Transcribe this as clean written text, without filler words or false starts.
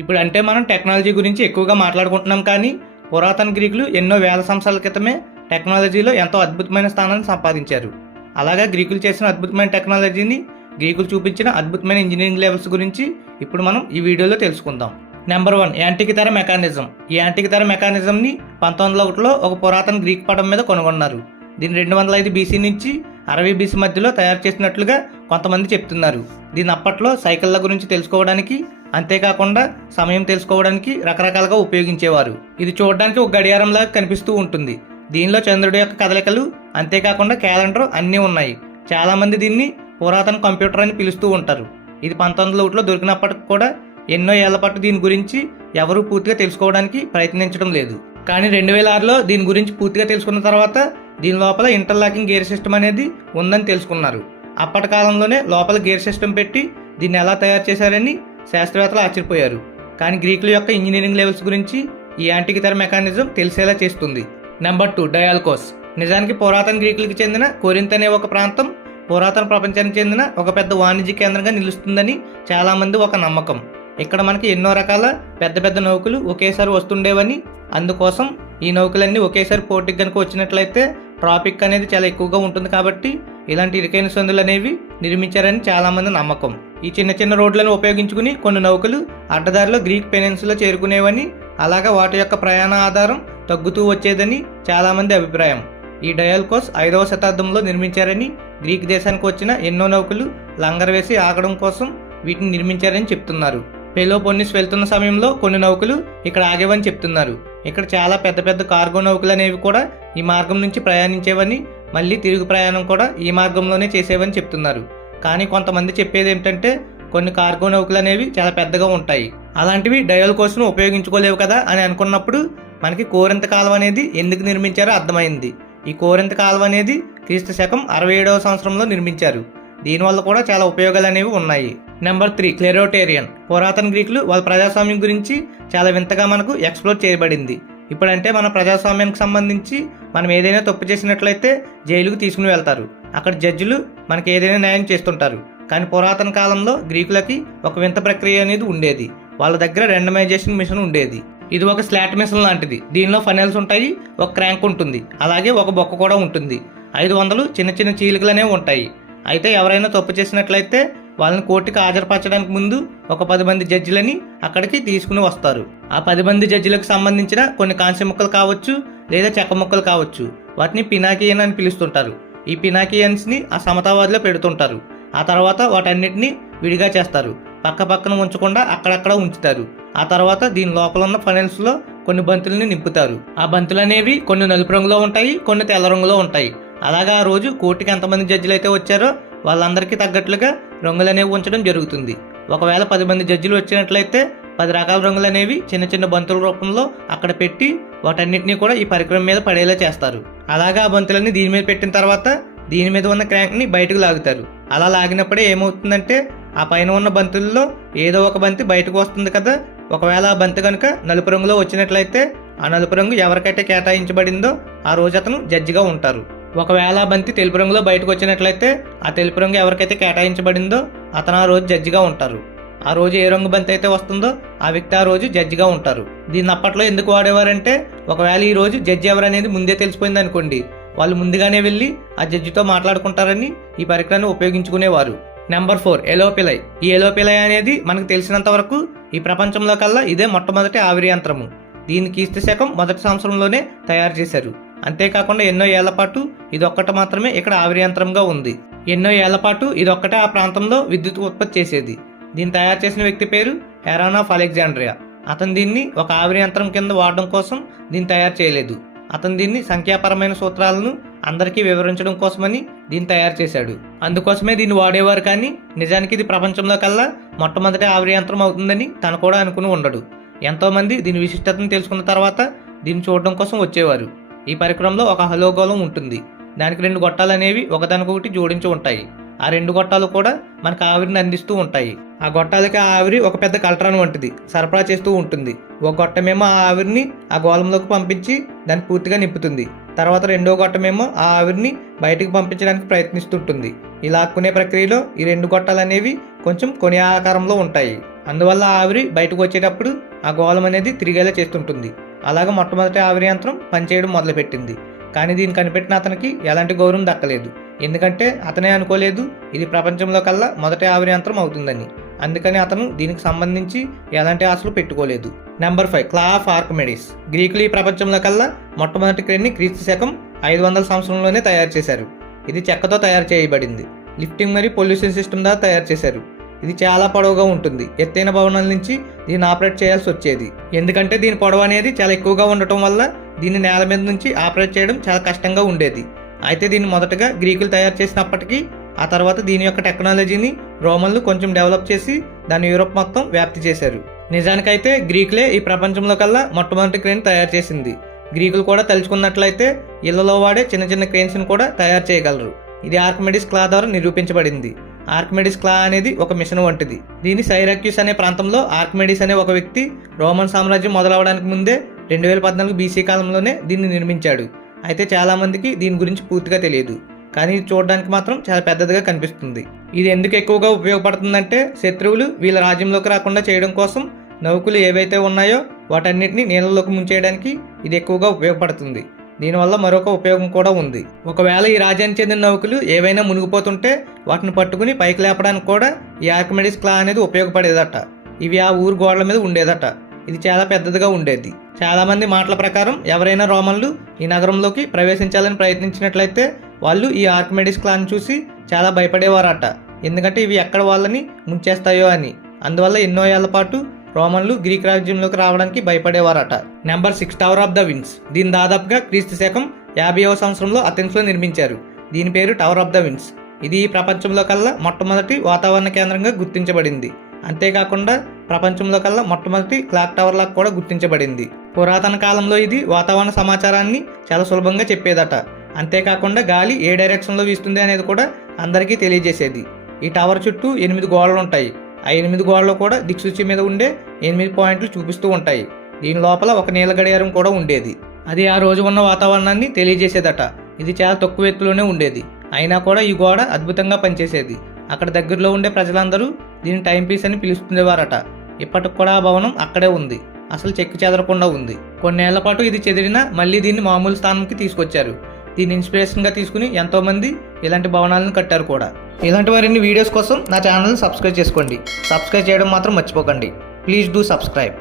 ఇప్పుడు అంటే మనం టెక్నాలజీ గురించి ఎక్కువగా మాట్లాడుకుంటున్నాం, కానీ పురాతన గ్రీకులు ఎన్నో వేల సంవత్సరాల క్రితమే టెక్నాలజీలో ఎంతో అద్భుతమైన స్థానాన్ని సంపాదించారు. అలాగే గ్రీకులు చేసిన అద్భుతమైన టెక్నాలజీని, గ్రీకులు చూపించిన అద్భుతమైన ఇంజనీరింగ్ లెవెల్స్ గురించి ఇప్పుడు మనం ఈ వీడియోలో తెలుసుకుందాం. Number 1, Antikythera mechanism. ఈ యాంటికితర మెకానిజంని 1901లో ఒక పురాతన గ్రీక్ పటం మీద కనుగొన్నారు. దీన్ని 205 బీసీ నుంచి 60 బీసీ మధ్యలో తయారు చేసినట్లుగా కొంతమంది చెప్తున్నారు. దీన్ని అప్పట్లో సైకిళ్ళ గురించి తెలుసుకోవడానికి, అంతేకాకుండా సమయం తెలుసుకోవడానికి రకరకాలుగా ఉపయోగించేవారు. ఇది చూడడానికి ఒక గడియారంలాగా కనిపిస్తూ ఉంటుంది. దీనిలో చంద్రుడి యొక్క కదలికలు, అంతేకాకుండా క్యాలెండర్ అన్నీ ఉన్నాయి. చాలామంది దీన్ని పురాతన కంప్యూటర్ అని పిలుస్తూ ఉంటారు. ఇది 1901లో దొరికినప్పటికి కూడా ఎన్నో ఏళ్ల పాటు దీని గురించి ఎవరూ పూర్తిగా తెలుసుకోవడానికి ప్రయత్నించడం లేదు. కానీ 2006లో దీని గురించి పూర్తిగా తెలుసుకున్న తర్వాత దీని లోపల ఇంటర్లాకింగ్ గేర్ సిస్టమ్ అనేది ఉందని తెలుసుకున్నారు. అప్పటి కాలంలోనే లోపల గేర్ సిస్టమ్ పెట్టి దీన్ని ఎలా తయారు చేశారని శాస్త్రవేత్తలు ఆశ్చర్యపోయారు. కానీ గ్రీకుల యొక్క ఇంజనీరింగ్ లెవెల్స్ గురించి ఈ యాంటికితర మెకానిజం తెలిసేలా చేస్తుంది. నెంబర్ 2, డయాల్కోస్. నిజానికి పురాతన గ్రీకులకి చెందిన కొరింథ్ అనే ఒక ప్రాంతం పురాతన ప్రపంచానికి చెందిన ఒక పెద్ద వాణిజ్య కేంద్రంగా నిలుస్తుందని చాలామంది ఒక నమ్మకం. ఇక్కడ మనకి ఎన్నో రకాల పెద్ద పెద్ద నౌకలు ఒకేసారి వస్తుండేవని, అందుకోసం ఈ నౌకలన్నీ ఒకేసారి పోటీకి కనుక వచ్చినట్లయితే ట్రాఫిక్ అనేది చాలా ఎక్కువగా ఉంటుంది, కాబట్టి ఇలాంటి ఇరుకైన సందులు అనేవి నిర్మించారని చాలామంది నమ్మకం. ఈ చిన్న చిన్న రోడ్లను ఉపయోగించుకుని కొన్ని నౌకలు అడ్డదారిలో గ్రీక్ పెనిన్సులా చేరుకునేవని, అలాగా వాటి యొక్క ప్రయాణ ఆధారం తగ్గుతూ వచ్చేదని చాలామంది అభిప్రాయం. ఈ డయాల్కోస్ 5వ శతాబ్దంలో నిర్మించారని, గ్రీక్ దేశానికి వచ్చిన ఎన్నో నౌకలు లంగర్ వేసి ఆగడం కోసం వీటిని నిర్మించారని చెప్తున్నారు. పెలోపోన్నిస్ వెళ్తున్న సమయంలో కొన్ని నౌకలు ఇక్కడ ఆగేవని చెప్తున్నారు. ఇక్కడ చాలా పెద్ద పెద్ద కార్గో నౌకలు అనేవి కూడా ఈ మార్గం నుంచి ప్రయాణించేవని, మళ్ళీ తిరుగు ప్రయాణం కూడా ఈ మార్గంలోనే చేసేవని చెప్తున్నారు. కానీ కొంతమంది చెప్పేది ఏమిటంటే కొన్ని కార్గో నౌకలు అనేవి చాలా పెద్దగా ఉంటాయి, అలాంటివి డయాల్కోస్ను ఉపయోగించుకోలేవు కదా అని అనుకున్నప్పుడు మనకి కోరింథ కాలువ అనేది ఎందుకు నిర్మించారో అర్థమైంది. ఈ కోరింథ కాలువ అనేది క్రీస్తు శకం 67వ సంవత్సరంలో నిర్మించారు. దీనివల్ల కూడా చాలా ఉపయోగాలు అనేవి ఉన్నాయి. నెంబర్ 3, క్లెరోటేరియన్. పురాతన గ్రీకులు వాళ్ళ ప్రజాస్వామ్యం గురించి చాలా వింతగా మనకు ఎక్స్ప్లోర్ చేయబడింది. ఇప్పుడంటే మన ప్రజాస్వామ్యానికి సంబంధించి మనం ఏదైనా తప్పు చేసినట్లయితే జైలుకు తీసుకుని వెళ్తారు. అక్కడ జడ్జిలు మనకి ఏదైనా న్యాయం చేస్తుంటారు. కానీ పురాతన కాలంలో గ్రీకులకి ఒక వింత ప్రక్రియ అనేది ఉండేది. వాళ్ళ దగ్గర రెండమైజేషన్ మిషన్ ఉండేది. ఇది ఒక స్లాట్ మిషన్ లాంటిది. దీనిలో ఫనెల్స్ ఉంటాయి, ఒక క్రాంక్ ఉంటుంది, అలాగే ఒక బొక్క కూడా ఉంటుంది. 500 చిన్న చిన్న చీలికలు అనేవి ఉంటాయి. అయితే ఎవరైనా తప్పు చేసినట్లయితే వాళ్ళని కోర్టుకి హాజరుపరచడానికి ముందు ఒక 10 మంది జడ్జిలని అక్కడికి తీసుకుని వస్తారు. ఆ 10 మంది జడ్జిలకు సంబంధించిన కొన్ని కాంస్య ముక్కలు కావచ్చు, లేదా చెక్క ముక్కలు కావచ్చు. వాటిని పినాకియన్ అని పిలుస్తుంటారు. ఈ పినాకియన్స్ని ఆ సమతావాదిలో పెడుతుంటారు. ఆ తర్వాత వాటన్నిటిని విడిగా చేస్తారు, పక్క పక్కన ఉంచకుండా అక్కడక్కడ ఉంచుతారు. ఆ తర్వాత దీని లోపల ఉన్న ఫనెల్స్లో కొన్ని బంతుల్ని నింపుతారు. ఆ బంతులు అనేవి కొన్ని నలుపు రంగులో ఉంటాయి, కొన్ని తెల్ల రంగులో ఉంటాయి. అలాగా ఆ రోజు కోర్టుకి ఎంతమంది జడ్జిలు అయితే వచ్చారో వాళ్ళందరికీ తగ్గట్లుగా రంగులు అనేవి ఉంచడం జరుగుతుంది. ఒకవేళ 10 మంది జడ్జిలు వచ్చినట్లయితే 10 రకాల రంగులు అనేవి చిన్న చిన్న బంతుల రూపంలో అక్కడ పెట్టి వాటన్నిటిని కూడా ఈ పరికరం మీద పడేలా చేస్తారు. అలాగా ఆ బంతులన్నీ దీని మీద పెట్టిన తర్వాత దీని మీద ఉన్న క్రాంక్ని బయటకు లాగుతారు. అలా లాగినప్పుడే ఏమవుతుందంటే ఆ పైన ఉన్న బంతుల్లో ఏదో ఒక బంతి బయటకు వస్తుంది కదా. ఒకవేళ ఆ బంతి కనుక నలుపు రంగులో వచ్చినట్లయితే ఆ నలుపు రంగు ఎవరికైతే కేటాయించబడిందో ఆ రోజు అతను జడ్జిగా ఉంటారు. ఒకవేళ ఆ బంతి తెలుపు రంగులో బయటకు వచ్చినట్లయితే ఆ తెలుపు రంగు ఎవరికైతే కేటాయించబడిందో అతను ఆ రోజు జడ్జిగా ఉంటారు. ఆ రోజు ఏ రంగు బంతి అయితే వస్తుందో ఆ వ్యక్తి ఆ రోజు జడ్జిగా ఉంటారు. దీన్ని అప్పట్లో ఎందుకు వాడేవారంటే ఒకవేళ ఈ రోజు జడ్జి ఎవరనేది ముందే తెలిసిపోయింది అనుకోండి, వాళ్ళు ముందుగానే వెళ్ళి ఆ జడ్జితో మాట్లాడుకుంటారని ఈ పరికరాన్ని ఉపయోగించుకునేవారు. నెంబర్ 4, ఎలోపిలై. ఈ ఎలోపిలై అనేది మనకు తెలిసినంత వరకు ఈ ప్రపంచంలో కల్లా ఇదే మొట్టమొదటి ఆవిరి యంత్రము. దీన్ని క్రీస్తు శకం 1వ సంవత్సరంలోనే తయారు చేశారు. అంతేకాకుండా ఎన్నో ఏళ్ల పాటు ఇదొక్కటి మాత్రమే ఇక్కడ ఆవిరి యంత్రంగా ఉంది. ఎన్నో ఏళ్ల పాటు ఇదొక్కటే ఆ ప్రాంతంలో విద్యుత్ ఉత్పత్తి చేసేది. దీన్ని తయారు చేసిన వ్యక్తి పేరు హెరాన్ ఆఫ్ అలెగ్జాండ్రియా. అతను దీన్ని ఒక ఆవిరి యంత్రం కింద వాడడం కోసం దీన్ని తయారు చేయలేదు. అతను దీన్ని సంఖ్యాపరమైన సూత్రాలను అందరికీ వివరించడం కోసమని దీన్ని తయారు చేశాడు. అందుకోసమే దీన్ని వాడేవారు. కానీ నిజానికి ఇది ప్రపంచంలో కల్లా మొట్టమొదటి ఆవిరి యంత్రం అవుతుందని తను కూడా అనుకుని ఉండడు. ఎంతోమంది దీని విశిష్టతను తెలుసుకున్న తర్వాత దీన్ని చూడడం కోసం వచ్చేవారు. ఈ పరికరంలో ఒక హలోగోళం ఉంటుంది. దానికి 2 గొట్టాలు అనేవి ఒకదానికొకటి జోడించి ఉంటాయి. ఆ 2 గొట్టాలు కూడా మనకు ఆవిరిని అందిస్తూ ఉంటాయి. ఆ గొట్టాలకి ఆ ఆవిరి ఒక పెద్ద కల్ట్రాన్ వంటిది సరఫరా చేస్తూ ఉంటుంది. ఒక గొట్టమేమో ఆ ఆవిరిని ఆ గోళంలోకి పంపించి దాన్ని పూర్తిగా నింపుతుంది. తర్వాత రెండో గొట్టమేమో ఆ ఆవిరిని బయటకు పంపించడానికి ప్రయత్నిస్తుంటుంది. ఈ లాక్కునే ప్రక్రియలో ఈ 2 గొట్టాలు అనేవి కొంచెం కొనే ఆకారంలో ఉంటాయి. అందువల్ల ఆవిరి బయటకు వచ్చేటప్పుడు ఆ గోళం అనేది తిరిగేలా చేస్తుంటుంది. అలాగే మొట్టమొదటి ఆవిరి యంత్రం పనిచేయడం మొదలుపెట్టింది. కానీ దీన్ని కనిపెట్టిన అతనికి ఎలాంటి గౌరవం దక్కలేదు. ఎందుకంటే అతనే అనుకోలేదు ఇది ప్రపంచంలో కల్లా మొదటి ఆవిరి యంత్రం అవుతుందని. అందుకని అతను దీనికి సంబంధించి ఎలాంటి ఆశలు పెట్టుకోలేదు. నెంబర్ 5 క్లా ఆఫ్ ఆర్కిమెడిస్. గ్రీకులు ఈ ప్రపంచంలో కల్లా మొట్టమొదటి క్రేన్ని క్రీస్తు శకం 500 సంవత్సరంలోనే తయారు చేశారు. ఇది చెక్కతో తయారు చేయబడింది. లిఫ్టింగ్ మరియు పొల్యూషన్ సిస్టమ్ ద్వారా తయారు చేశారు. ఇది చాలా పొడవుగా ఉంటుంది. ఎత్తైన భవనాల నుంచి దీన్ని ఆపరేట్ చేయాల్సి వచ్చేది. ఎందుకంటే దీని పొడవు అనేది చాలా ఎక్కువగా ఉండటం వల్ల దీన్ని నేల మీద నుంచి ఆపరేట్ చేయడం చాలా కష్టంగా ఉండేది. అయితే దీన్ని మొదటగా గ్రీకులు తయారు చేసినప్పటికీ ఆ తర్వాత దీని యొక్క టెక్నాలజీని రోమన్లు కొంచెం డెవలప్ చేసి దాన్ని యూరోప్ మొత్తం వ్యాప్తి చేశారు. నిజానికైతే గ్రీకులే ఈ ప్రపంచంలో కల్లా మొట్టమొదటి క్రేన్ తయారు చేసింది. గ్రీకులు కూడా తలుచుకున్నట్లయితే ఇళ్లలో వాడే చిన్న చిన్న క్రేన్స్ని కూడా తయారు చేయగలరు. ఇది ఆర్కిమెడిస్ క్లా ద్వారా నిరూపించబడింది. ఆర్కిమెడిస్ క్లా అనేది ఒక మిషన్ వంటిది. దీని సైరాక్యూస్ అనే ప్రాంతంలో ఆర్కిమెడిస్ అనే ఒక వ్యక్తి రోమన్ సామ్రాజ్యం మొదలవడానికి ముందే 2014 బీసీ కాలంలోనే దీన్ని నిర్మించాడు. అయితే చాలా మందికి దీని గురించి పూర్తిగా తెలియదు. కానీ ఇది చూడడానికి మాత్రం చాలా పెద్దదిగా కనిపిస్తుంది. ఇది ఎందుకు ఎక్కువగా ఉపయోగపడుతుందంటే శత్రువులు వీళ్ళ రాజ్యంలోకి రాకుండా చేయడం కోసం నౌకలు ఏవైతే ఉన్నాయో వాటన్నిటిని నీళ్ళలోకి ముంచేయడానికి ఇది ఎక్కువగా ఉపయోగపడుతుంది. దీనివల్ల మరొక ఉపయోగం కూడా ఉంది. ఒకవేళ ఈ రాజ్యానికి చెందిన నౌకలు ఏవైనా మునిగిపోతుంటే వాటిని పట్టుకుని పైకి లేపడానికి కూడా ఈ ఆర్కిమెడిస్ క్లా అనేది ఉపయోగపడేదట. ఇవి ఆ ఊరు గోడల మీద ఉండేదట. ఇది చాలా పెద్దదిగా ఉండేది. చాలా మంది మాటల ప్రకారం ఎవరైనా రోమన్లు ఈ నగరంలోకి ప్రవేశించాలని ప్రయత్నించినట్లయితే వాళ్ళు ఈ ఆర్కిమెడిస్ క్లాని చూసి చాలా భయపడేవారట. ఎందుకంటే ఇవి ఎక్కడ వాళ్ళని ముంచేస్తాయో అని. అందువల్ల ఎన్నో ఏళ్ల పాటు రోమన్లు గ్రీక్ రాజ్యంలోకి రావడానికి భయపడేవారట. Number 6 tower of the winds. దీని దాదాపుగా క్రీస్తు శకం 50వ సంవత్సరంలో అథెన్స్లో నిర్మించారు. దీని పేరు టవర్ ఆఫ్ ద విండ్స్. ఇది ఈ ప్రపంచంలో కల్లా మొట్టమొదటి వాతావరణ కేంద్రంగా గుర్తించబడింది. అంతేకాకుండా ప్రపంచంలో కల్లా మొట్టమొదటి క్లాక్ టవర్ లాగా కూడా గుర్తించబడింది. పురాతన కాలంలో ఇది వాతావరణ సమాచారాన్ని చాలా సులభంగా చెప్పేదట. అంతేకాకుండా గాలి ఏ డైరెక్షన్లో వీస్తుంది అనేది కూడా అందరికీ తెలియజేసేది. ఈ టవర్ చుట్టూ 8 గోడలు ఉంటాయి. ఆ 8 గోడలు కూడా దిక్సూచి మీద ఉండే 8 పాయింట్లు చూపిస్తూ ఉంటాయి. దీని లోపల ఒక నీల గడియారం కూడా ఉండేది. అది ఆ రోజు ఉన్న వాతావరణాన్ని తెలియజేసేదట. ఇది చాలా తక్కువ ఎత్తులోనే ఉండేది. అయినా కూడా ఈ గోడ అద్భుతంగా పనిచేసేది. అక్కడ దగ్గరలో ఉండే ప్రజలందరూ దీన్ని టైం పీస్ అని పిలుస్తుండేవారట. ఇప్పటికి కూడా ఆ భవనం అక్కడే ఉంది. అసలు చెక్కు చెదరకుండా ఉంది. కొన్నేళ్ల పాటు ఇది చెదిరినా మళ్ళీ దీన్ని మామూలు స్థానంకి తీసుకొచ్చారు. దీన్ని ఇన్స్పిరేషన్గా తీసుకుని ఎంతోమంది ఇలాంటి భవనాలను కట్టారు కూడా. ఇలాంటి మరిన్ని వీడియోస్ కోసం నా ఛానల్ని సబ్స్క్రైబ్ చేసుకోండి. సబ్స్క్రైబ్ చేయడం మాత్రం మర్చిపోకండి. Please do subscribe.